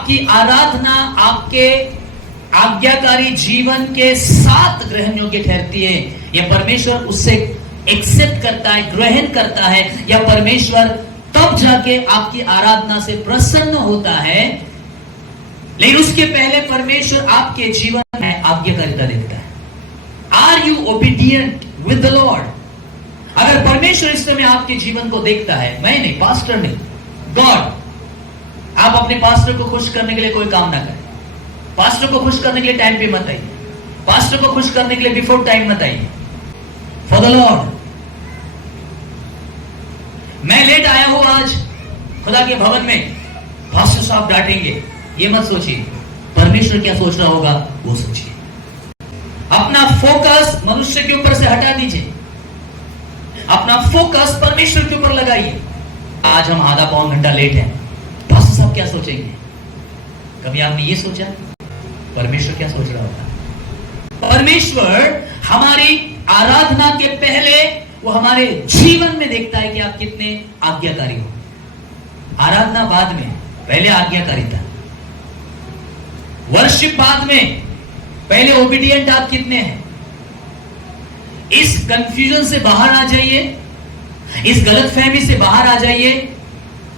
आपकी आराधना आपके आज्ञाकारी जीवन के साथ ग्रहण योग्य ठहरती है, या परमेश्वर उससे एक्सेप्ट करता है, ग्रहण करता है, या परमेश्वर तब जाके आपकी आराधना से प्रसन्न होता है। लेकिन उसके पहले परमेश्वर आपके जीवन में आज्ञाकारिता देखता है। Are you obedient with the Lord? अगर परमेश्वर इस समय आपके जीवन को देखता है, मैं नहीं, पास्टर नहीं, गॉड, आप अपने पास्टर को खुश करने के लिए कोई काम ना करें। पास्टर को खुश करने के लिए टाइम पे मत आइए, पास्टर को खुश करने के लिए बिफोर टाइम मत आइए। फॉर द लॉर्ड, मैं लेट आया हूं आज खुदा के भवन में, पास्टर साहब डांटेंगे, ये मत सोचिए। परमेश्वर क्या सोच रहा होगा वो सोचिए। अपना फोकस मनुष्य के ऊपर से हटा दीजिए, अपना फोकस परमेश्वर के ऊपर लगाइए। आज हम आधा पौन घंटा लेट हैं, पास्टर साहब क्या सोचेंगे? कभी आपने ये सोचा परमेश्वर क्या सोच रहा होगा? परमेश्वर हमारी आराधना के पहले वो हमारे जीवन में देखता है कि आप कितने आज्ञाकारी हो। आराधना बाद में, पहले आज्ञाकारिता। वर्शिप बाद में, पहले ओबीडिएंट आप कितने हैं। इस कंफ्यूजन से बाहर आ जाइए, इस गलतफहमी से बाहर आ जाइए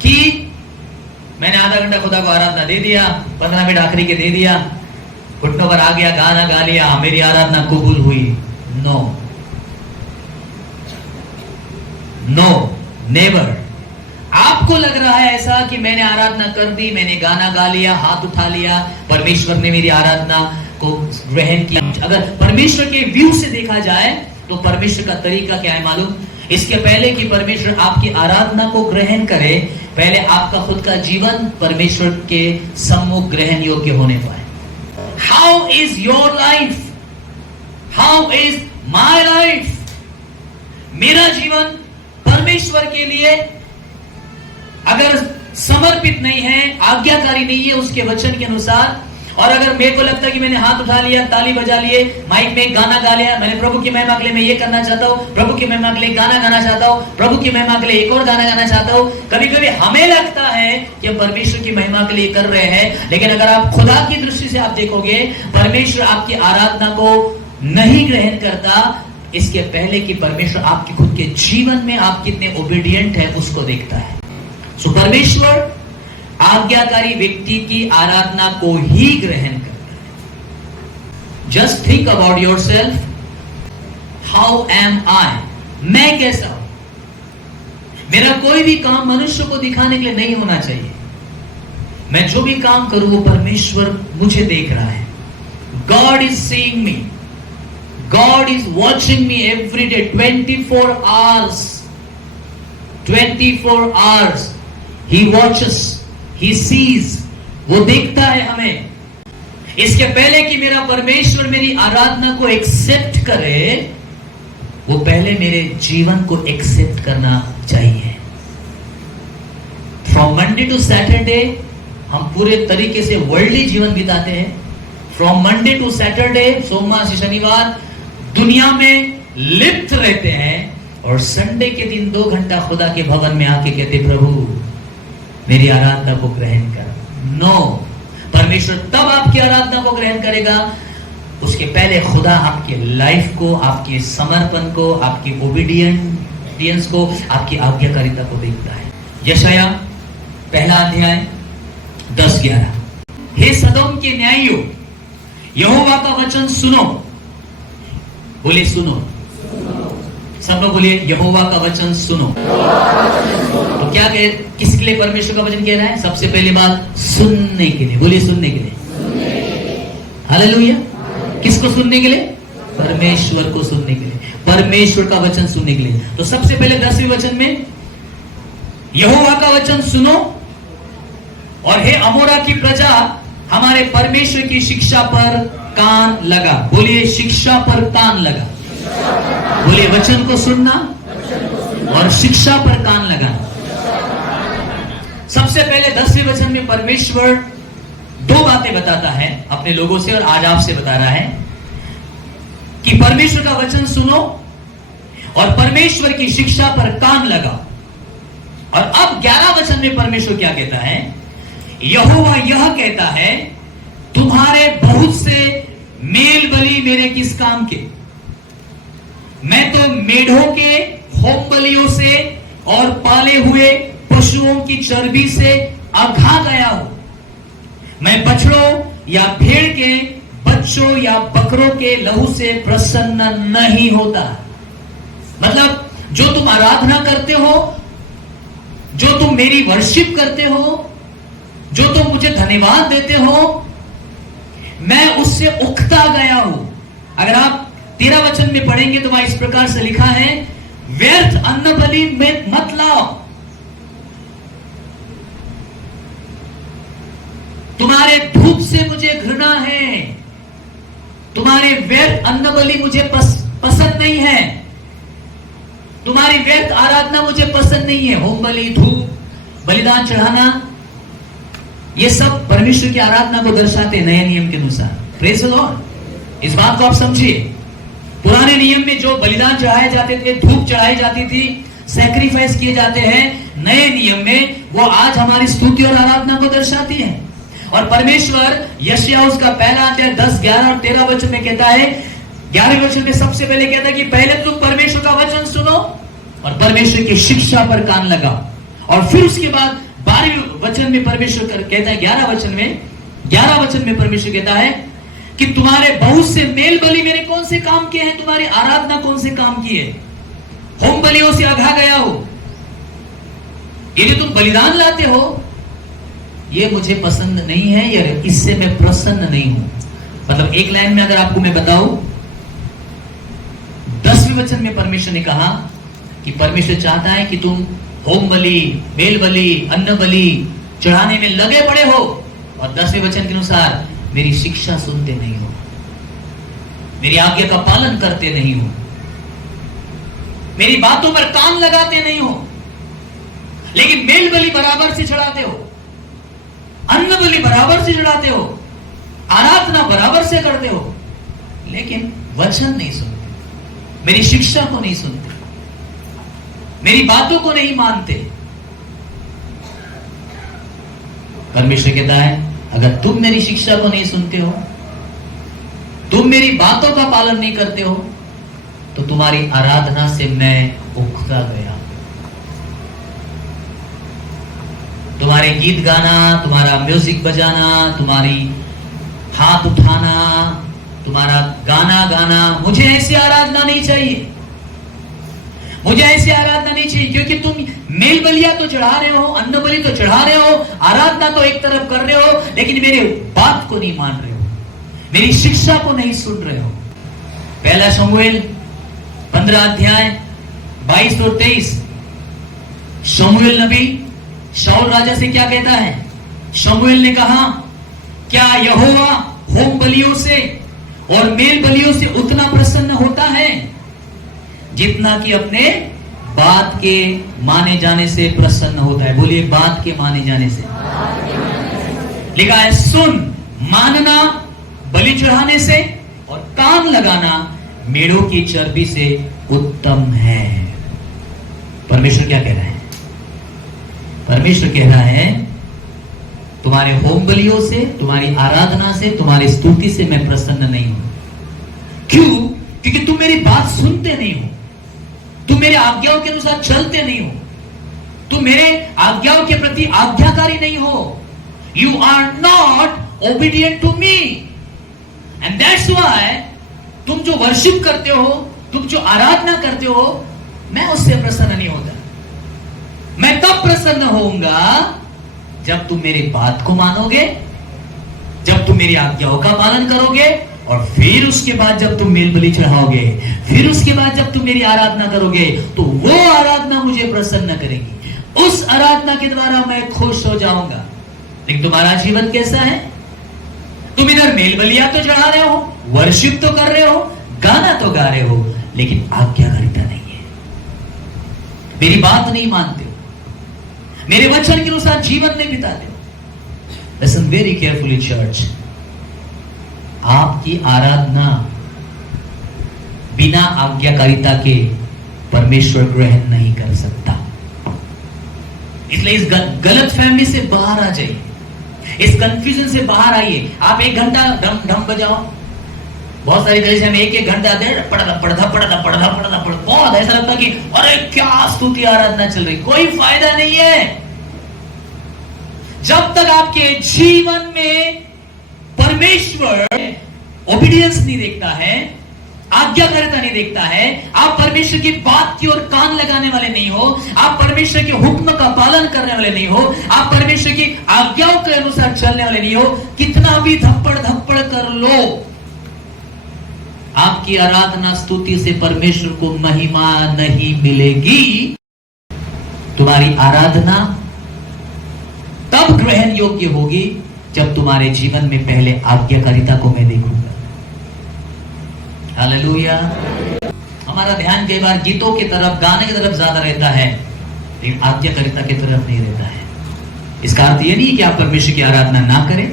कि मैंने आधा घंटा खुदा को आराधना दे दिया, 15 मिनट आखिरी के दे दिया, घुटनों पर आ गया, गाना गा लिया, मेरी आराधना कबूल हुई। No no, never. आपको लग रहा है ऐसा कि मैंने आराधना कर दी, मैंने गाना गा लिया, हाथ उठा लिया, परमेश्वर ने मेरी आराधना को ग्रहण किया। अगर परमेश्वर के व्यू से देखा जाए तो परमेश्वर का तरीका क्या है मालूम? इसके पहले कि परमेश्वर आपकी आराधना को ग्रहण करे, पहले आपका खुद का जीवन परमेश्वर के सम्मुख ग्रहण योग्य होने पाए। How is your life? How is my life? मेरा जीवन परमेश्वर के लिए अगर समर्पित नहीं है, आज्ञाकारी नहीं है उसके वचन के अनुसार, और अगर मेरे को लगता है कि मैंने हाथ उठा लिया, ताली बजा लिए, माइक में गाना गा लिया, मैंने प्रभु की महिमा के लिए मैं ये करना चाहता हूँ, प्रभु की महिमा के लिए गाना गाना चाहता हूँ, प्रभु की महिमा के लिए एक और गाना गाना चाहता हूँ। कभी कभी हमें लगता है कि हम परमेश्वर की महिमा के लिए कर रहे हैं, लेकिन अगर आप खुदा की दृष्टि से आप देखोगे, परमेश्वर आपकी आराधना को नहीं ग्रहण करता। इसके पहले कि परमेश्वर आपके खुद के जीवन में आप कितने ओबीडिएंट है उसको देखता है। सो परमेश्वर आज्ञाकारी व्यक्ति की आराधना को ही ग्रहण करता है। Just think about yourself, how am I? मैं कैसा हूं? मेरा कोई भी काम मनुष्य को दिखाने के लिए नहीं होना चाहिए। मैं जो भी काम करूं वो परमेश्वर मुझे देख रहा है। God is seeing me, God is watching me every day, 24 hours 24 hours he watches, he sees, वो देखता है हमें। इसके पहले कि मेरा परमेश्वर मेरी आराधना को एक्सेप्ट करे, वो पहले मेरे जीवन को एक्सेप्ट करना चाहिए। फ्रॉम मंडे टू सैटरडे हम पूरे तरीके से वर्ल्डली जीवन बिताते हैं। फ्रॉम मंडे टू सैटरडे, सोमवार से शनिवार दुनिया में लिप्त रहते हैं, और संडे के दिन 2 घंटा खुदा के भवन में आके कहते प्रभु मेरी आराधना को ग्रहण कर। नो, परमेश्वर तब आपकी आराधना को ग्रहण करेगा, उसके पहले खुदा आपके लाइफ को, आपके समर्पण को, आपकी ओबीडियंस को, आपकी आज्ञाकारिता को देखता है। यशाया 1 अध्याय 10-11। हे सदोम के न्यायियों, यहोवा का वचन सुनो। बोले सुनो, सब लोग बोलिए यहोवा का वचन सुनो। तो क्या कहे, किसके लिए परमेश्वर का वचन कह रहा है? सबसे पहली बात सुनने के लिए। बोलिए सुनने के लिए। हालेलुया। किसको सुनने के लिए? परमेश्वर को सुनने के लिए, परमेश्वर का वचन सुनने के लिए। तो सबसे पहले 10वें वचन में यहोवा का वचन सुनो, और हे अमोरा की प्रजा हमारे परमेश्वर की शिक्षा पर कान लगा। बोलिए शिक्षा पर कान लगा। बोलिए वचन को सुनना और शिक्षा पर कान लगाना। सबसे पहले 10वें वचन में परमेश्वर 2 बातें बताता है अपने लोगों से, और आज आपसे बता रहा है कि परमेश्वर का वचन सुनो और परमेश्वर की शिक्षा पर कान लगा। और अब 11 वचन में परमेश्वर क्या कहता है? यहोवा यह कहता है, तुम्हारे बहुत से मेल बलि मेरे किस काम के? मैं तो मेढ़ों के होम बलियों से और पाले हुए पशुओं की चर्बी से अघा गया हूं। मैं बछड़ों या भेड़ के बच्चों या बकरों के लहू से प्रसन्न नहीं होता। मतलब जो तुम आराधना करते हो, जो तुम मेरी वर्शिप करते हो, जो तुम मुझे धन्यवाद देते हो, मैं उससे उकता गया हूं। अगर आप 13 वचन में पढ़ेंगे तो वहां इस प्रकार से लिखा है, व्यर्थ अन्न बलि में मत लाओ, तुम्हारे धूप से मुझे घृणा है, तुम्हारे व्यर्थ अन्न बलि मुझे पसंद नहीं है, तुम्हारी व्यर्थ आराधना मुझे पसंद नहीं है। होम बलि, धूप, बलिदान चढ़ाना, ये सब परमेश्वर की आराधना को दर्शाते नए नियम के अनुसार। Praise the Lord. इस बात को आप समझिए। पुराने नियम में जो बलिदान चढ़ाए जाते थे, धूप चढ़ाई जाती थी, सैक्रिफाइस किए जाते हैं, नए नियम में वो आज हमारी स्तुति और आराधना को दर्शाती है। और परमेश्वर यशायाह उसका पहला अध्याय 10, 11 और 13 वचन में कहता है, 11वें वचन में सबसे पहले कहता है कि पहले तुम परमेश्वर का वचन सुनो और परमेश्वर की शिक्षा पर कान लगाओ। और फिर उसके बाद 12वें वचन में परमेश्वर कहता है, 11 वचन में परमेश्वर कहता है कि तुम्हारे बहुत से मेल बलि मेरे कौन से काम किए हैं, तुम्हारी आराधना कौन से काम किए, होम बलियों से अघा गया हो। ये जो तुम बलिदान लाते हो ये मुझे पसंद नहीं है, या इससे मैं प्रसन्न नहीं हूं। मतलब एक लाइन में अगर आपको मैं बताऊं, 10वें वचन में परमेश्वर ने कहा कि परमेश्वर चाहता है कि तुम होम बलि, मेल बलि, अन्न बलि चढ़ाने में लगे पड़े हो, और 10वें वचन के अनुसार मेरी शिक्षा सुनते नहीं हो, मेरी आज्ञा का पालन करते नहीं हो, मेरी बातों पर कान लगाते नहीं हो, लेकिन मेल बलि बराबर से चढ़ाते हो, अन्न बलि बराबर से चढ़ाते हो, आराधना बराबर से करते हो, लेकिन वचन नहीं सुनते, मेरी शिक्षा को नहीं सुनते, मेरी बातों को नहीं मानते। परमेश्वर कहता है, अगर तुम मेरी शिक्षा को नहीं सुनते हो, तुम मेरी बातों का पालन नहीं करते हो, तो तुम्हारी आराधना से मैं उकता गया। तुम्हारे गीत गाना, तुम्हारा म्यूजिक बजाना, तुम्हारी हाथ उठाना, तुम्हारा गाना गाना, मुझे ऐसी आराधना नहीं चाहिए। मुझे ऐसी आराधना नहीं चाहिए, क्योंकि तुम मेल बलिया तो चढ़ा रहे हो, अन्न बलि तो चढ़ा रहे हो, आराधना तो एक तरफ कर रहे हो, लेकिन मेरे बात को नहीं मान रहे हो, मेरी शिक्षा को नहीं सुन रहे हो। पहला शमूएल 15 अध्याय 22 और 23, शमूएल नबी शाऊल राजा से क्या कहता है? शमूएल ने कहा, क्या यहोवा होम बलियों से और मेल बलियों से उतना प्रसन्न होता है जितना कि अपने बात के माने जाने से प्रसन्न होता है? बोलिए, बात के माने जाने से। लिखा है, सुन, मानना बलि चढ़ाने से और कान लगाना मेढ़ों की चर्बी से उत्तम है। परमेश्वर क्या कह रहा है? परमेश्वर कह रहा है, तुम्हारे होम बलियों से, तुम्हारी आराधना से, तुम्हारी स्तुति से मैं प्रसन्न नहीं हूं। क्यों? क्योंकि तुम मेरी बात सुनते नहीं हो, तुम मेरे आज्ञाओं के अनुसार चलते नहीं हो, तुम मेरे आज्ञाओं के प्रति आज्ञाकारी नहीं हो। You are not obedient to me, and that's why तुम जो वर्शिप करते हो, तुम जो आराधना करते हो, मैं उससे प्रसन्न नहीं होता। मैं तब प्रसन्न होऊंगा जब तुम मेरी बात को मानोगे, जब तुम मेरी आज्ञाओं का पालन करोगे, और फिर उसके बाद जब तुम मेल बलि चढ़ाओगे, फिर उसके बाद जब तुम मेरी आराधना करोगे, तो वो आराधना मुझे प्रसन्न करेगी। उस आराधना के द्वारा मैं खुश हो जाऊंगा। लेकिन तुम्हारा जीवन कैसा है? तुम इधर मेल बलिया तो चढ़ा रहे हो, वर्शिप तो कर रहे हो, गाना तो गा रहे हो, लेकिन आज्ञाकारिता नहीं है, मेरी बात नहीं मानते हो, मेरे वचन के अनुसार जीवन नहीं बिताते हो। लिसन वेरी केयरफुली चर्च, आपकी आराधना बिना आज्ञाकारिता के परमेश्वर ग्रहण नहीं कर सकता। इसलिए इस गलत फहमी से बाहर आ जाइए। इस कंफ्यूजन से बाहर आइए। आप 1 घंटा ढम ढम बजाओ, बहुत सारी जगह से हम 1-1 घंटा दे पढ़ा बहुत ऐसा लगता कि अरे क्या स्तुति आराधना चल रही, कोई फायदा नहीं है। जब तक आपके जीवन में परमेश्वर ओबीडियंस नहीं देखता है, आज्ञाकारिता नहीं देखता है, आप परमेश्वर की बात की ओर कान लगाने वाले नहीं हो, आप परमेश्वर के हुक्म का पालन करने वाले नहीं हो, आप परमेश्वर की आज्ञाओं के अनुसार चलने वाले नहीं हो, कितना भी धप्पड़ धप्पड़ कर लो, आपकी आराधना स्तुति से परमेश्वर को महिमा नहीं मिलेगी। तुम्हारी आराधना तब ग्रहण योग्य होगी जब तुम्हारे जीवन में पहले आज्ञाकारिता को मैं देखूंगा। हालेलुया। हमारा ध्यान कई बार गीतों की तरफ, गाने की तरफ ज्यादा रहता है, लेकिन आज्ञाकारिता की तरफ नहीं रहता है। इसका अर्थ यह नहीं कि आप परमेश्वर की आराधना ना करें।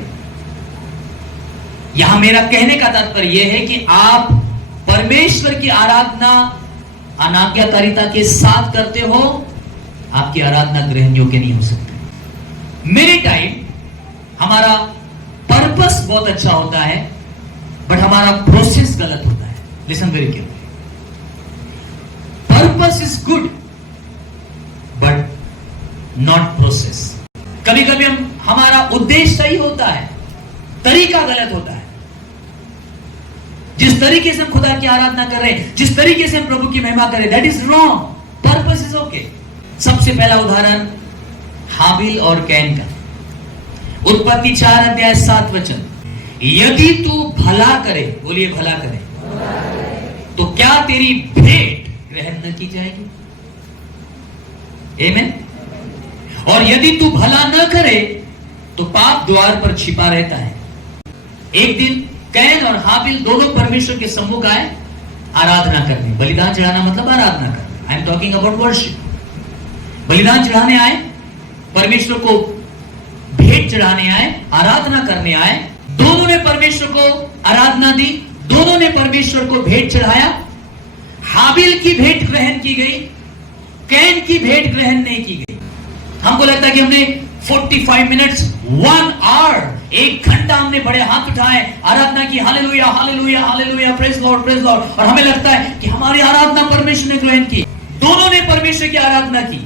यहां मेरा कहने का तात्पर्य यह है कि आप परमेश्वर की आराधना अनाज्ञाकारिता के साथ करते हो, आपकी आराधना ग्रहण योग्य नहीं हो सकती। मेरे टाइम हमारा पर्पस बहुत अच्छा होता है, बट हमारा प्रोसेस गलत होता है। Listen very carefully. Purpose is good but not process. कभी कभी हमारा उद्देश्य सही होता है, तरीका गलत होता है। जिस तरीके से हम खुदा की आराधना कर रहे हैं, जिस तरीके से हम प्रभु की महिमा करें, that is wrong. Purpose is okay. सबसे पहला उदाहरण हाबिल और कैन का। उत्पत्ति 4:7 यदि तू भला करे, बोलिए भला करे, तो क्या तेरी भेंट ग्रहण न की जाएगी? आमीन। और यदि तू भला न करे तो पाप द्वार पर छिपा रहता है। एक दिन कैन और हाबिल दोनों परमेश्वर के सम्मुख आए आराधना करने। बलिदान चढ़ाना मतलब आराधना करना। I am talking about worship. बलिदान चढ़ाने आए, परमेश्वर को भेंट चढ़ाने आए, आराधना करने आए। दोनों ने परमेश्वर को आराधना दी, दोनों ने परमेश्वर को भेंट चढ़ाया। हाबिल की भेंट ग्रहण की गई, कैन की भेंट ग्रहण नहीं की गई। हमको लगता है कि हमने 45 मिनट्स, 1 आवर, 1 घंटा हमने बड़े हाथ उठाए, आराधना की, hallelujah hallelujah hallelujah, praise Lord praise Lord, और हमें लगता है कि हमारी आराधना परमेश्वर ने ग्रहण की। दोनों ने परमेश्वर की आराधना की,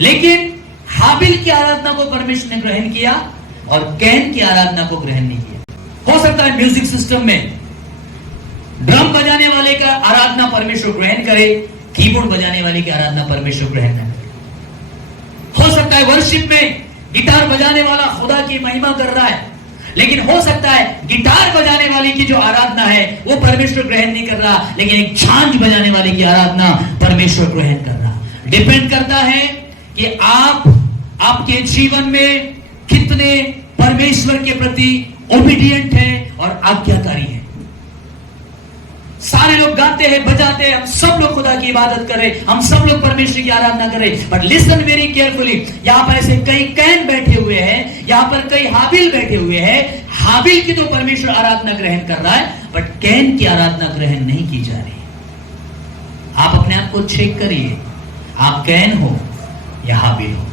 लेकिन हाबिल की आराधना को परमेश्वर ने ग्रहण किया और कैन की आराधना को ग्रहण नहीं किया। हो सकता है म्यूजिक सिस्टम में ड्रम बजाने वाले का आराधना परमेश्वर ग्रहण करे, कीबोर्ड बजाने वाले की आराधना परमेश्वर ग्रहण न करे। हो सकता है वर्शिप में गिटार बजाने वाला खुदा की महिमा कर रहा है, लेकिन हो सकता है गिटार बजाने वाले की जो आराधना है वो परमेश्वर ग्रहण नहीं कर रहा, लेकिन एक झांझ बजाने वाले की आराधना परमेश्वर ग्रहण कर रहा। डिपेंड करता है कि आप आपके जीवन में कितने परमेश्वर के प्रति ओबीडिएंट हैं और आज्ञाकारी हैं। सारे लोग गाते हैं, बजाते हैं, हम सब लोग खुदा की इबादत करें, हम सब लोग परमेश्वर की आराधना करें, बट लिसन वेरी केयरफुली। यहां पर ऐसे कई कैन बैठे हुए हैं, यहां पर कई हाबिल बैठे हुए हैं। हाबिल की तो परमेश्वर आराधना ग्रहण कर रहा है, बट कैन की आराधना ग्रहण नहीं की जा रही। आप अपने आप को चेक करिए, आप कैन हो या हाबिल हो।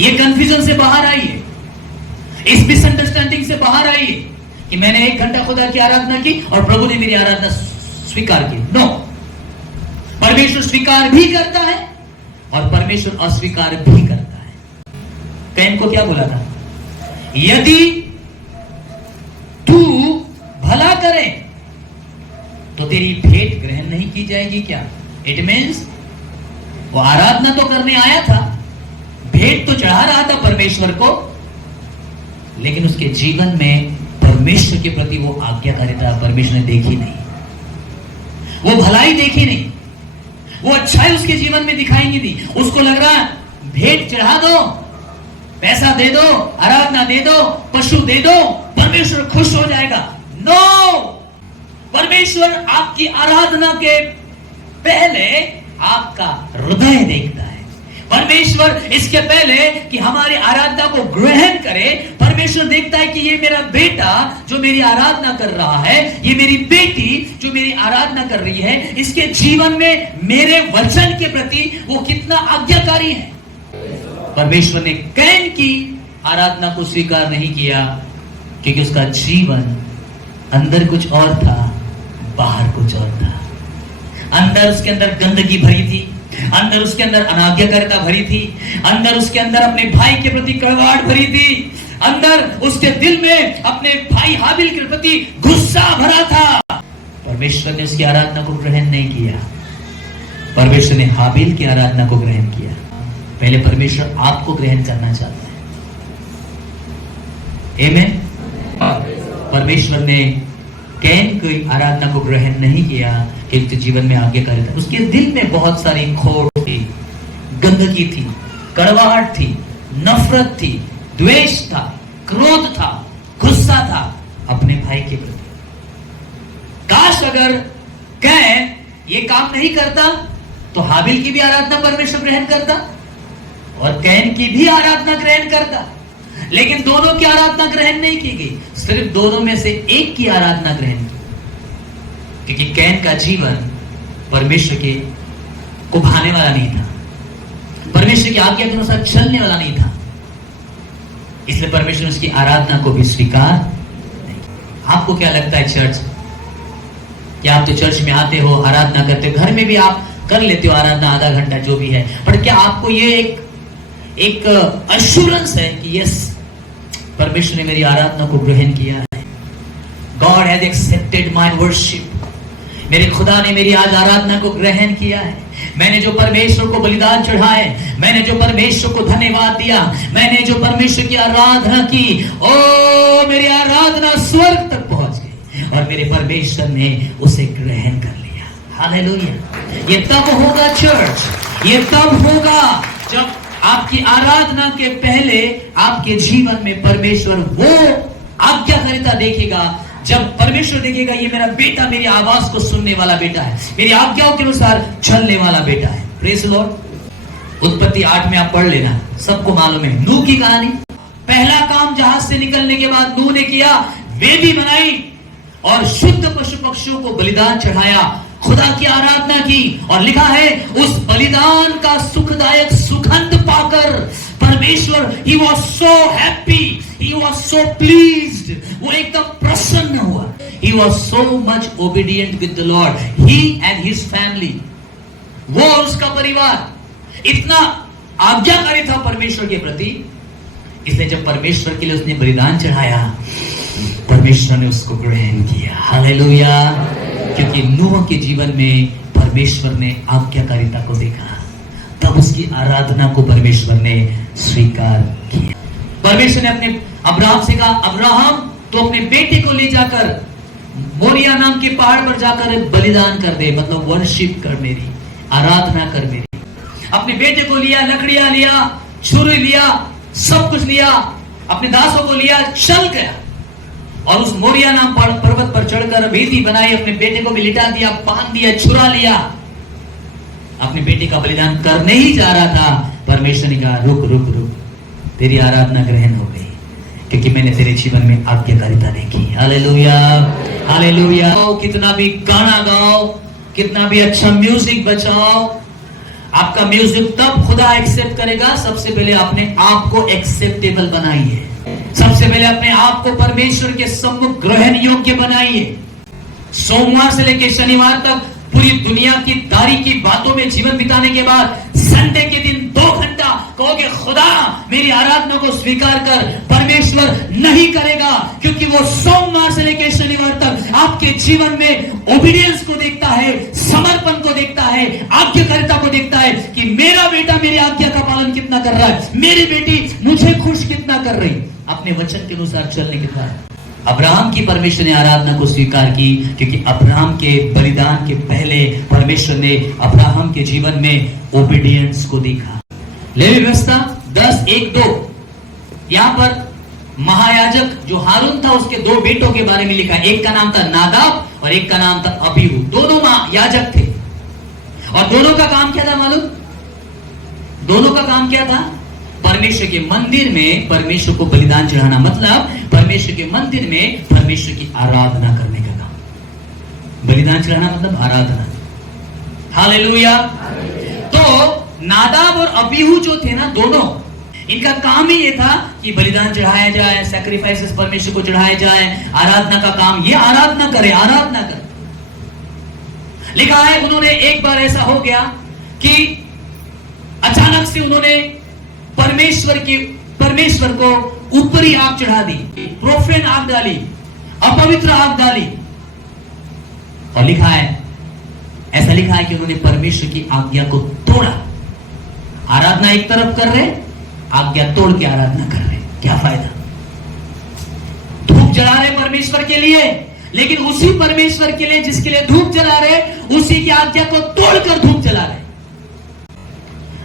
ये कंफ्यूजन से बाहर आइए, इस मिसअंडरस्टैंडिंग से बाहर आइए कि मैंने 1 घंटा खुदा की आराधना की और प्रभु ने मेरी आराधना स्वीकार की। नो, परमेश्वर स्वीकार भी करता है और परमेश्वर अस्वीकार भी करता है। कैन को क्या बोला था? यदि तू भला करे तो तेरी भेंट ग्रहण नहीं की जाएगी। क्या इट मीन्स वो आराधना तो करने आया था, भेंट तो चढ़ा रहा था परमेश्वर को, लेकिन उसके जीवन में परमेश्वर के प्रति वो आज्ञाकारिता परमेश्वर ने देखी नहीं, वो भलाई देखी नहीं, वो अच्छाई उसके जीवन में दिखाई नहीं दी। उसको लग रहा भेंट चढ़ा दो, पैसा दे दो, आराधना दे दो, पशु दे दो, परमेश्वर खुश हो जाएगा। नो, परमेश्वर आपकी आराधना के पहले आपका हृदय देखता है। परमेश्वर इसके पहले कि हमारी आराधना को ग्रहण करे, परमेश्वर देखता है कि ये मेरा बेटा जो मेरी आराधना कर रहा है, ये मेरी बेटी जो मेरी आराधना कर रही है, इसके जीवन में मेरे वचन के प्रति वो कितना आज्ञाकारी है। परमेश्वर ने कैन की आराधना को स्वीकार नहीं किया? क्योंकि उसका जीवन अंदर कुछ और था, बाहर कुछ और था। अंदर उसके अंदर गंदगी भरी थी, अंदर उसके अंदर अनाज्ञाकारिता भरी थी, अंदर उसके अंदर अपने भाई के प्रति कड़वाहट भरी थी, अंदर उसके दिल में अपने भाई हाबिल के प्रति गुस्सा भरा था। परमेश्वर ने उसकी आराधना को ग्रहण नहीं किया, परमेश्वर ने हाबिल की आराधना को ग्रहण किया। पहले परमेश्वर आपको ग्रहण करना चाहता है। आमीन। परमेश्वर ने कैन की आराधना को ग्रहण नहीं किया कि उसके जीवन में आज्ञाकारिता, उसके दिल में बहुत सारी खोट थी, गंदगी थी, कड़वाहट थी, नफरत थी, द्वेष था, क्रोध था, गुस्सा था अपने भाई के प्रति। काश अगर कैन ये काम नहीं करता तो हाबिल की भी आराधना परमेश्वर ग्रहण करता और कैन की भी आराधना ग्रहण करता। लेकिन दोनों की आराधना ग्रहण नहीं की गई, सिर्फ दोनों में से एक की आराधना ग्रहण की, क्योंकि कैन का जीवन परमेश्वर के को भाने वाला नहीं था, परमेश्वर की आज्ञा के अनुसार चलने वाला नहीं था, इसलिए परमेश्वर ने उसकी आराधना को भी स्वीकार नहीं किया। आपको क्या लगता है चर्च, क्या आप तो चर्च में आते हो, आराधना करते हो, घर में भी आप कर लेते हो आराधना आधा घंटा जो भी है, पर क्या आपको ये एक अश्योरेंस है कि यस परमेश्वर ने मेरी आराधना को ग्रहण किया है, God has accepted my worship, मेरे खुदा ने मेरी आज आराधना को ग्रहण किया है, मैंने जो परमेश्वर को बलिदान चढ़ाए, मैंने जो परमेश्वर को धन्यवाद दिया, मैंने जो परमेश्वर की आराधना की, ओ मेरी आराधना स्वर्ग तक पहुंच गई और मेरे परमेश्वर ने उसे ग्रहण कर लिया। हालेलुया। ये तब होगा चर्च, ये तब होगा जब आपकी आराधना के पहले आपके जीवन में परमेश्वर वो आज्ञाकारिता देखेगा, जब परमेश्वर देखेगा ये मेरा बेटा मेरी आवाज को सुनने वाला बेटा है, मेरी आज्ञाओं के अनुसार चलने वाला बेटा है। Praise the Lord. उत्पत्ति 8 में आप पढ़ लेना, सबको मालूम है नूह की कहानी। पहला काम जहाज से निकलने के बाद नूह ने किया, वेदी बनाई और शुद्ध पशु पक्षियों को बलिदान चढ़ाया, खुदा की आराधना की, और लिखा है उस बलिदान का सुखदायक सुगंध पाकर परमेश्वर he was so happy, he was so pleased, वो एकदम प्रसन्न हुआ। He was so much obedient with the Lord, he and his family, वो और उसका परिवार इतना आज्ञाकारी था परमेश्वर के प्रति, इसलिए जब परमेश्वर के लिए उसने बलिदान चढ़ाया परमेश्वर ने उसको ग्रहण किया। हालेलुया। क्योंकि नूह के जीवन में परमेश्वर ने आज्ञाकारिता को देखा, तब उसकी आराधना को परमेश्वर ने स्वीकार किया। परमेश्वर ने अपने अब्राहम से कहा, अब्राहम तो अपने बेटे को ले जाकर मोरिया नाम के पहाड़ पर जाकर बलिदान कर दे, मतलब वर्शिप कर, मेरी आराधना कर मेरी। अपने बेटे को लिया, लकड़ियां लिया, छुरी लिया, सब कुछ लिया, अपने दासों को लिया, चल गया और उस मोरिया नाम पर्वत पर चढ़कर वेदी बनाई, अपने बेटे को भी लिटा दिया, बांध दिया, छुरा लिया, अपने बेटे का बलिदान करने ही जा रहा था। परमेश्वर ने कहा रुक रुक रुक, तेरी आराधना ग्रहण हो गई क्योंकि मैंने तेरे जीवन में आज्ञाकारिता देखी। Hallelujah, hallelujah. कितना भी गाना गाओ, कितना भी अच्छा म्यूजिक बजाओ, आपका म्यूजिक तब खुदा एक्सेप्ट करेगा, सबसे पहले अपने आप को एक्सेप्टेबल बनाइए, सबसे पहले अपने आप को परमेश्वर के सम्मुख ग्रहण योग्य बनाइए। सोमवार से लेकर शनिवार तक पूरी दुनिया की दारी की बातों में जीवन बिताने के बाद संडे के दिन 2 घंटा कहोगे खुदा मेरी आराधना को स्वीकार कर, परमेश्वर नहीं करेगा, क्योंकि वो सोमवार से लेकर शनिवार तक आपके जीवन में ओबीडियंस को देखता है, समर्पण को देखता है, आज्ञाकारिता को देखता है कि मेरा बेटा मेरी आज्ञा का पालन कितना कर रहा है, मेरी बेटी मुझे खुश कितना कर रही, अपने वचन के अनुसार चलने के बाद। अब्राहम की परमेश्वर ने आराधना को स्वीकार की क्योंकि अब्राहम के बलिदान के पहले परमेश्वर ने अब्राहम के जीवन में ओबीडियंस को देखा। लेवी व्यवस्था 10:1-2, यहां पर महायाजक जो हारून था उसके 2 बेटों के बारे में लिखा, एक का नाम था नादाब और एक का नाम था अबीहू। दोनों महायाजक थे और दोनों का काम क्या था मालूम? दोनों का काम क्या था? परमेश्वर के मंदिर में परमेश्वर को बलिदान चढ़ाना, मतलब परमेश्वर के मंदिर में परमेश्वर की आराधना करने का काम। बलिदान चढ़ाना मतलब आराधना। हालेलुया। तो नादाब और अबीहू जो थे ना, दोनों इनका काम ही ये था कि बलिदान चढ़ाया जाए, सैक्रिफाइसेस परमेश्वर को चढ़ाया जाए, आराधना का काम, ये आराधना करे, आराधना करे। लिखा है उन्होंने एक बार ऐसा हो गया कि अचानक से उन्होंने परमेश्वर को ऊपरी आग चढ़ा दी, प्रोफेन आग डाली, अपवित्र आग डाली। और लिखा है, ऐसा लिखा है कि उन्होंने परमेश्वर की आज्ञा को तोड़ा। आराधना एक तरफ कर रहे, आज्ञा तोड़ के आराधना कर रहे, क्या फायदा? धूप जला रहे परमेश्वर के लिए, लेकिन उसी परमेश्वर के लिए जिसके लिए धूप जला रहे, उसी की आज्ञा को तोड़कर धूप जला रहे।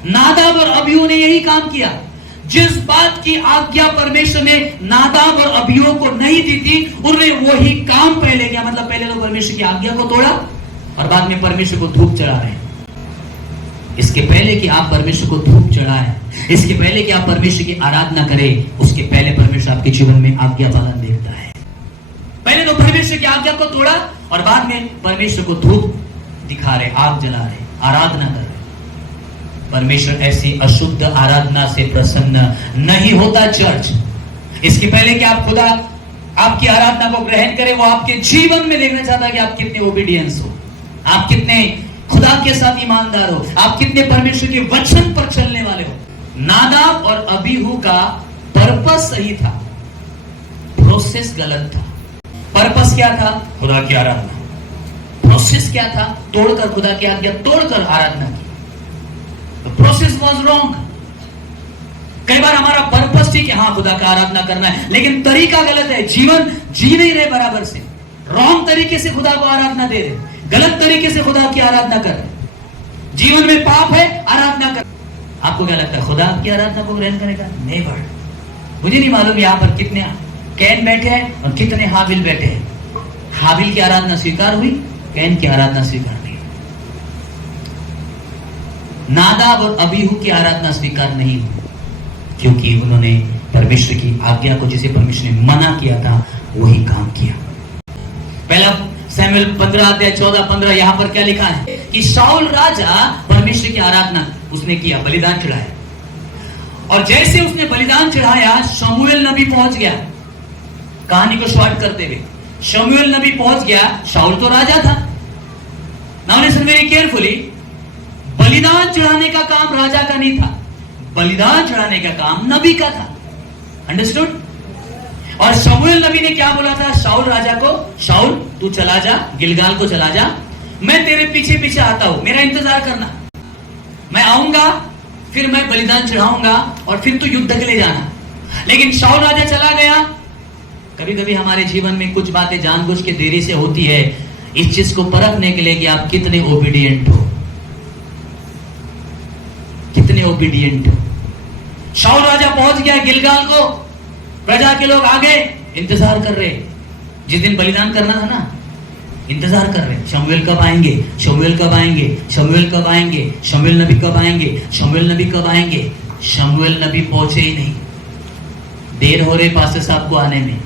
नादाब और अबीहू ने यही काम किया। जिस बात की आज्ञा परमेश्वर ने नादाब और अबीहू को नहीं दी थी, उन्होंने वही काम पहले किया। मतलब पहले तो परमेश्वर की आज्ञा को तोड़ा और बाद में परमेश्वर को धूप चढ़ा रहे हैं। इसके पहले कि आप परमेश्वर को धूप चढ़ाएं, इसके पहले कि आप परमेश्वर की आराधना करें, उसके पहले परमेश्वर आपके जीवन में आज्ञा पालन देखता है। पहले तो परमेश्वर की आज्ञा को तोड़ा और बाद में परमेश्वर को धूप दिखा रहे, आग जला रहे, आराधना कर रहे। परमेश्वर ऐसी अशुद्ध आराधना से प्रसन्न नहीं होता। चर्च, इसके पहले कि आप खुदा आपकी आराधना को ग्रहण करें, वो आपके जीवन में देखना चाहता है कि आप कितने ओबीडियंस हो, आप कितने खुदा के साथ ईमानदार हो, आप कितने परमेश्वर के वचन पर चलने वाले हो। नादाब और अबीहू का पर्पस सही था, प्रोसेस गलत था। पर्पस क्या था? खुदा की आराधना। प्रोसेस क्या था? तोड़कर खुदा की आज्ञा तोड़कर आराधना की। Process was wrong. कई बार हमारा पर्पस ठीक है, हाँ खुदा का आराधना करना है, लेकिन तरीका गलत है। जीवन जी नहीं रहे बराबर से, रॉन्ग तरीके से खुदा को आराधना दे रहे, गलत तरीके से खुदा की आराधना कर रहे। जीवन में पाप है, आराधना कर। आपको क्या लगता है खुदा आपकी आराधना को ग्रहण करेगा? नेवर। मुझे नहीं मालूम यहां पर कितने कैन बैठे हैं और कितने हाबिल बैठे हैं। हाबिल की आराधना स्वीकार हुई, कैन की आराधना स्वीकार नहीं। नादाब और अबीहू की आराधना स्वीकार नहीं हुई, क्योंकि उन्होंने परमेश्वर की आज्ञा को, जिसे परमेश्वर ने मना किया था, वही काम किया। पहला सैमुएल 15 अध्याय 14-15 यहां पर क्या लिखा है कि शाऊल राजा परमेश्वर की आराधना उसने किया, बलिदान चढ़ाया। और जैसे उसने बलिदान चढ़ाया, शमूएल नबी पहुंच गया। कहानी को शॉर्ट करते हुए, शमूएल नबी पहुंच गया। शाऊल तो राजा था। नाउ लिसन वेरी केयरफुली, बलिदान चढ़ाने का काम राजा का नहीं था, बलिदान चढ़ाने का काम नबी का था। अंडरस्टूड? और शमूएल नबी ने क्या बोला था शाऊल राजा को? शाऊल तू चला जा, गिलगाल को चला जा, मैं तेरे पीछे पीछे आता हूं, मेरा इंतजार करना, मैं आऊंगा, फिर मैं बलिदान चढ़ाऊंगा और फिर तू युद्ध के लिए जाना। लेकिन शाऊल राजा चला गया। कभी कभी हमारे जीवन में कुछ बातें जानबूझ के देरी से होती है, इस चीज को परखने के लिए कि आप कितने ओबीडिएंट हो, कितने ओबीडिएंट हो। शाऊल राजा पहुंच गया गिलगाल को, प्रजा के लोग आगे इंतजार कर रहे। जिस दिन बलिदान करना था ना, इंतजार कर रहे, शमूएल कब आएंगे, शमूएल कब आएंगे, शमूएल कब आएंगे, शमूएल नबी कब आएंगे, शमूएल नबी कब आएंगे। शमूएल नबी पहुंचे ही नहीं। देर हो रही पास्टर साहब को आने में,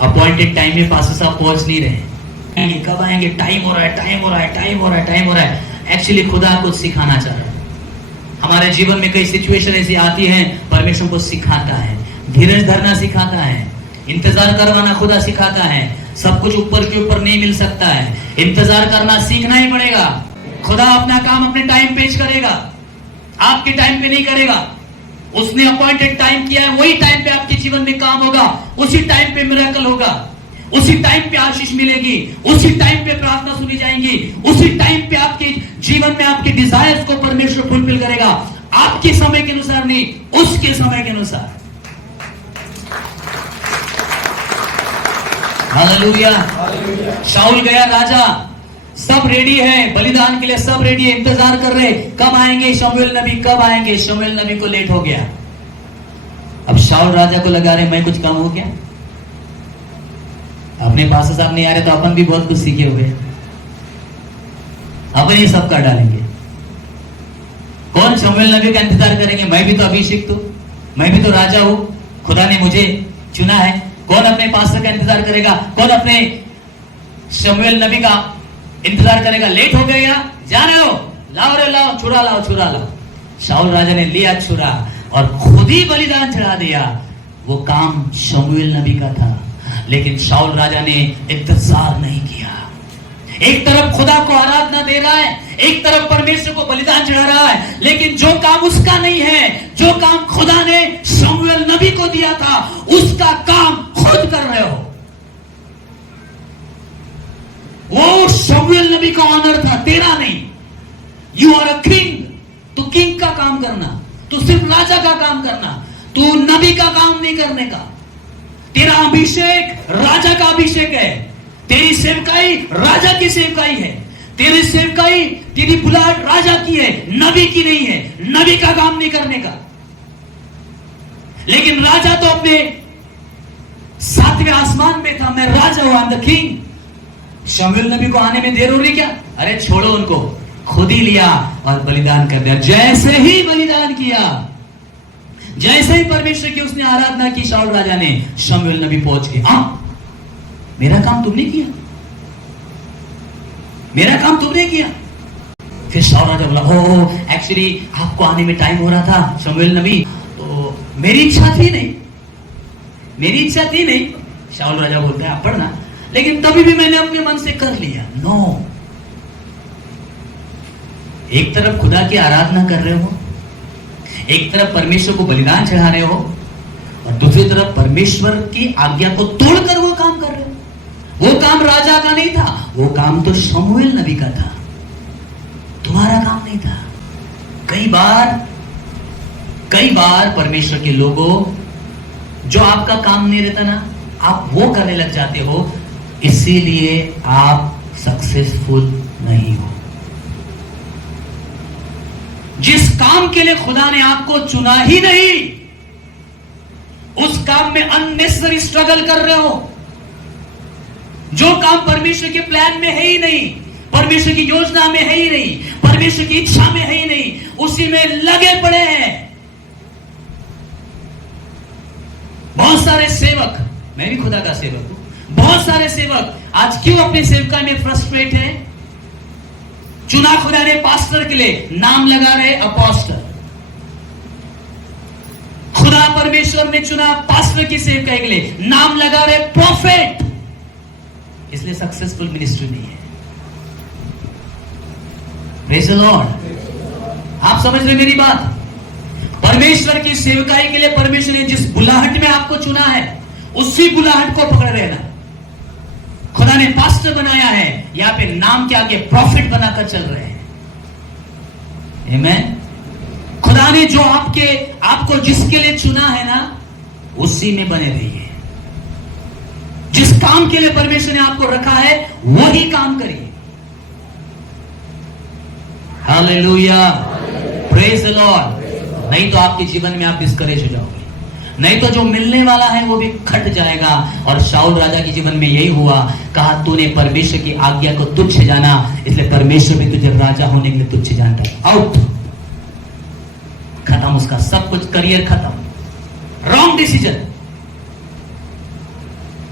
अपॉइंटेड टाइम में पास्टर साहब पहुंच नहीं रहे। कब आएंगे, टाइम हो रहा है, टाइम हो रहा है, टाइम हो रहा है, टाइम हो रहा है। एक्चुअली खुदा कुछ सिखाना चाह रहा है। हमारे जीवन में कई सिचुएशन ऐसी आती है, परमेश्वर को सिखाता है, धीरज धरना सिखाता है, इंतजार करवाना खुदा सिखाता है। सब कुछ ऊपर के ऊपर नहीं मिल सकता है, इंतजार करना सीखना ही पड़ेगा। खुदा अपना काम अपने टाइम पे करेगा, आपके टाइम पे नहीं करेगा। उसने अपॉइंटेड टाइम किया है, वही टाइम पे आपके जीवन में काम होगा, उसी टाइम पे मिरेकल होगा, उसी टाइम पे आशीष मिलेगी, उसी टाइम पे प्रार्थना सुनी जाएंगी, उसी टाइम पे आपके जीवन में आपके डिजायर्स को परमेश्वर फुलफिल करेगा। आपके समय के अनुसार नहीं, उसके समय के अनुसार। हालेलुया। शाऊल गया राजा, सब रेडी है बलिदान के लिए, सब रेडी है, इंतजार कर रहे कब आएंगे शमूएल नबी, कब आएंगे। शमूएल नबी को लेट हो गया। अब शाऊल राजा को लगा रहे मैं कुछ कम हो गया, अपने पास साहब नहीं आ रहे तो अपन भी बहुत कुछ सीखे हुए, अपन ही सब कर डालेंगे। कौन शमूएल नबी का इंतजार करेंगे? मैं भी तो अभिषिक्त हूं, मैं भी तो राजा हूं, खुदा ने मुझे चुना है। कौन अपने पास्टर का इंतजार करेगा? कौन अपने शमूएल नबी का इंतजार करेगा? लेट हो गया, जा रहे हो, लाओ रे लाओ, छुरा लाओ, छुरा लाओ। शाऊल राजा ने लिया छुरा और खुद ही बलिदान चढ़ा दिया। वो काम शमूएल नबी का था, लेकिन शाऊल राजा ने इंतजार नहीं किया। एक तरफ खुदा को आराधना दे रहा है, एक तरफ परमेश्वर को बलिदान चढ़ा रहा है, लेकिन जो काम उसका नहीं है, जो काम खुदा ने शमूएल नबी को दिया था, उसका काम खुद कर रहे हो। वो शमूएल नबी का ऑनर था, तेरा नहीं। यू आर अ किंग, तू किंग का काम करना, तू सिर्फ राजा का काम करना, तू नबी का काम नहीं करने का। तेरा अभिषेक राजा का अभिषेक है, तेरी सेवकाई राजा की सेवकाई है, तेरी सेवकाई, तेरी बुलाहट राजा की है, नबी की नहीं है। नबी का काम नहीं करने का। लेकिन राजा तो अपने 7वें आसमान में था, मैं राजा हूं, आई एम द किंग। शमूएल नबी को आने में देर हो रही क्या? अरे छोड़ो उनको, खुद ही लिया और बलिदान कर दिया। जैसे ही बलिदान किया, जैसे ही परमेश्वर की उसने आराधना की, शाऊल राजा ने, शमूएल नबी पहुंच गए। मेरा काम तुमने किया, मेरा काम तुमने किया। फिर शाऊल राजा बोला, ओ एक्चुअली आपको आने में टाइम हो रहा था शमूएल नबी, तो मेरी इच्छा थी नहीं, मेरी इच्छा थी नहीं। शाऊल राजा बोलता है, आप पढ़ना, लेकिन तभी भी मैंने अपने मन से कर लिया। नो, एक तरफ खुदा की आराधना कर रहे हो, एक तरफ परमेश्वर को बलिदान चढ़ा रहे हो, और दूसरी तरफ परमेश्वर की आज्ञा को तोड़कर वो काम कर रहे हो। वो काम राजा का नहीं था, वो काम तो शमूएल नबी का था, तुम्हारा काम नहीं था। कई बार परमेश्वर के लोगों, जो आपका काम नहीं रहता ना, आप वो करने लग जाते हो, इसीलिए आप सक्सेसफुल नहीं हो। जिस काम के लिए खुदा ने आपको चुना ही नहीं, उस काम में अननेसेसरी स्ट्रगल कर रहे हो। जो काम परमेश्वर के प्लान में है ही नहीं, परमेश्वर की योजना में है ही नहीं, परमेश्वर की इच्छा में है ही नहीं, उसी में लगे पड़े हैं। बहुत सारे सेवक, मैं भी खुदा का सेवक हूं, बहुत सारे सेवक आज क्यों अपने सेवका में फ्रस्ट्रेट हैं? चुना खुदा ने पास्टर के लिए, नाम लगा रहे अपोस्टल। खुदा परमेश्वर ने चुना पास्टर की सेवकाई के लिए, नाम लगा रहे प्रॉफिट, इसलिए सक्सेसफुल मिनिस्ट्री नहीं है। Praise the Lord. आप समझ रहे मेरी बात? परमेश्वर की सेवकाई के लिए परमेश्वर ने जिस बुलाहट में आपको चुना है, उसी बुलाहट को पकड़ रहना। खुदा ने पास्टर बनाया है, यहां पे नाम के आगे प्रॉफिट बनाकर चल रहे हैं। आमीन। खुदा ने जो आपको जिसके लिए चुना है ना, उसी में बने रहिए। जिस काम के लिए परमेश्वर ने आपको रखा है, वही काम करिए। Hallelujah, praise the Lord. नहीं तो आपके जीवन में आप डिस्करेज हो जाओगे, नहीं तो जो मिलने वाला है वो भी खट जाएगा। और शाऊल राजा के जीवन में यही हुआ। कहा, तूने परमेश्वर की आज्ञा को तुच्छ जाना, इसलिए परमेश्वर भी तुझे राजा होने के लिए तुच्छ जानता है। आउट, खत्म, उसका सब कुछ, करियर खत्म, रॉन्ग डिसीजन।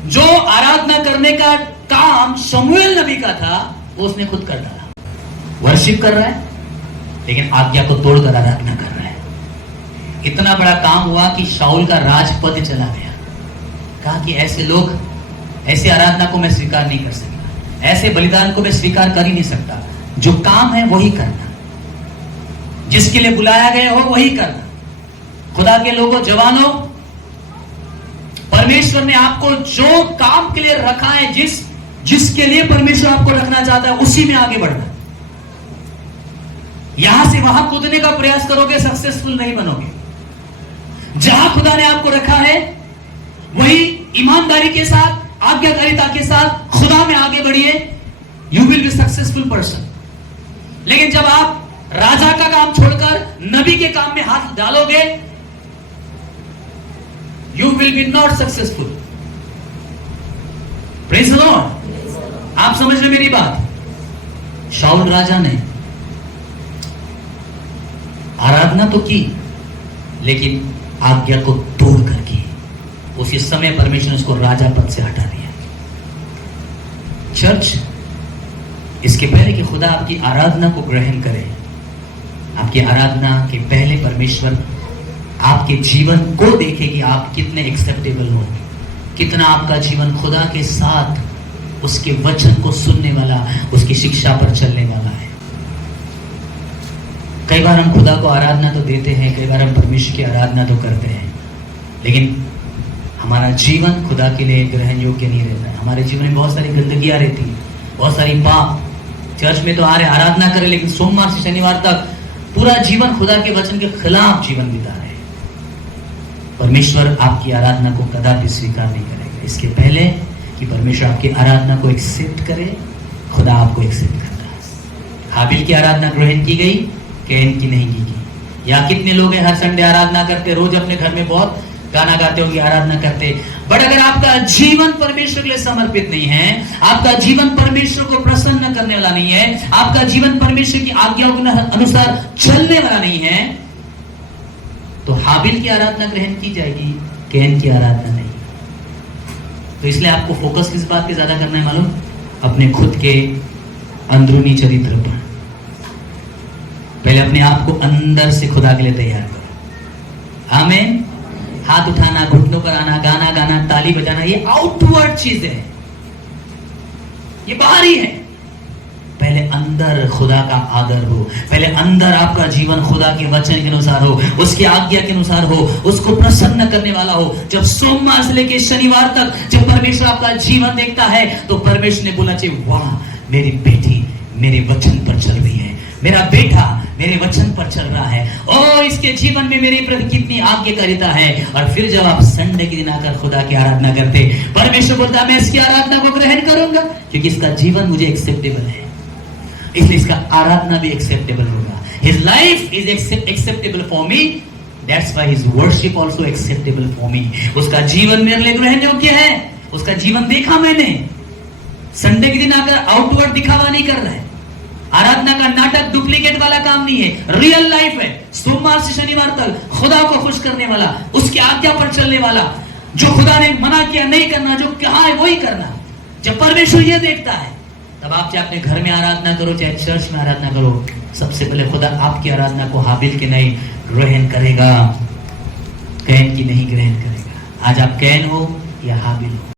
जो आराधना करने का काम शमूएल नबी का था, वो उसने खुद कर डाला। वर्शिप कर रहा है, लेकिन आज्ञा को तोड़कर आराधना कर रहा है। इतना बड़ा काम हुआ कि शाऊल का राजपद चला गया। कहा कि ऐसे लोग, ऐसे आराधना को मैं स्वीकार नहीं कर सकता, ऐसे बलिदान को मैं स्वीकार कर ही नहीं सकता। जो काम है वही करना, जिसके लिए बुलाया गया हो वही करना। खुदा के लोगों, जवानों, परमेश्वर ने आपको जो काम के लिए रखा है, जिसके लिए परमेश्वर आपको रखना चाहता है, उसी में आगे बढ़ना। यहां से वहां कूदने का प्रयास करोगे, सक्सेसफुल नहीं बनोगे। जहां खुदा ने आपको रखा है, वही ईमानदारी के साथ, आज्ञाकारिता के साथ खुदा में आगे बढ़िए, you will be successful person. लेकिन जब आप राजा का काम छोड़कर नबी के काम में हाथ डालोगे, you will be not successful. Praise the Lord. आप समझ रहे मेरी बात? शाऊल राजा ने आराधना तो की, लेकिन आज्ञा को तोड़ कर की। उसी समय परमेश्वर ने उसको राजा पद से हटा दिया। चर्च, इसके पहले कि खुदा आपकी आराधना को ग्रहण करे, आपकी आराधना के पहले परमेश्वर आपके जीवन को देखे कि आप कितने एक्सेप्टेबल हो, कितना आपका जीवन खुदा के साथ उसके वचन को सुनने वाला, उसकी शिक्षा पर चलने वाला है। कई बार हम खुदा को आराधना तो देते हैं, कई बार हम परमेश्वर की आराधना तो करते हैं, लेकिन हमारा जीवन खुदा के लिए ग्रहण योग्य नहीं रहता है। हमारे जीवन में बहुत सारी गंदगियां रहती है, बहुत सारी पाप। चर्च में तो आ रहे, आराधना करें, लेकिन सोमवार से शनिवार तक पूरा जीवन खुदा के वचन के खिलाफ जीवन बिता रहे हैं। परमेश्वर आपकी आराधना को कदापि स्वीकार नहीं करेगा। इसके पहले कि परमेश्वर आपकी आराधना को एक्सेप्ट करे, खुदा आपको एक्सेप्ट करता है। हाबिल की आराधना ग्रहण की गई, कैन की नहीं की गई। या कितने लोग हैं हर संडे आराधना करते, रोज अपने घर में बहुत गाना गाते होंगे, आराधना करते, बट अगर आपका जीवन परमेश्वर के लिए समर्पित नहीं है, आपका जीवन परमेश्वर को प्रसन्न करने वाला नहीं है, आपका जीवन परमेश्वर की आज्ञाओं के अनुसार चलने वाला नहीं है, तो हाबिल की आराधना ग्रहण की जाएगी, कैन की आराधना नहीं। तो इसलिए आपको फोकस किस बात पे ज्यादा करना है मालूम? अपने खुद के अंदरूनी चरित्र पर। पहले अपने आप को अंदर से खुदा के लिए तैयार करो। आमीन। हाथ उठाना, घुटनों पर आना, गाना गाना, ताली बजाना, ये आउटवर्ड चीज है, ये बाहरी है। पहले अंदर खुदा का आदर हो, पहले अंदर आपका जीवन खुदा के वचन के अनुसार हो, उसकी आज्ञा के अनुसार हो, उसको प्रसन्न करने वाला हो। जब सोमवार से लेकर शनिवार तक जब परमेश्वर आपका जीवन देखता है, तो परमेश्वर ने बोला चाहिए, वाह मेरी बेटी मेरे वचन पर चल रही है, मेरा बेटा मेरे वचन पर चल रहा है, ओ इसके जीवन में मेरे प्रति कितनी आज्ञाकारिता है। और फिर जब आप संडे के दिन आकर खुदा की आराधना करते, परमेश्वर बोलता मैं इसकी आराधना को ग्रहण करूंगा, क्योंकि इसका जीवन मुझे एक्सेप्टेबल है, इसलिए इसका आराधना भी एक्सेप्टेबल होगा। His life is acceptable for me, that's why his worship also acceptable for me। उसका जीवन मेरे लिए ग्रहण योग्य है, उसका जीवन देखा मैंने। संडे के दिन आकर आउटवर्ड दिखावा नहीं कर रहा है, आराधना का नाटक डुप्लीकेट वाला काम नहीं है, रियल लाइफ है। सोमवार से शनिवार तक खुदा को खुश करने वाला, उसकी आज्ञा पर चलने वाला, जो खुदा ने मना किया नहीं करना, जो कहा है वही करना। जब परमेश्वर ये देखता है, तब आप चाहे अपने घर में आराधना करो, चाहे चर्च में आराधना करो, सबसे पहले खुदा आपकी आराधना को हाबिल की नहीं ग्रहण करेगा, कैन की नहीं ग्रहण करेगा। आज आप कैन हो या हाबिल हो?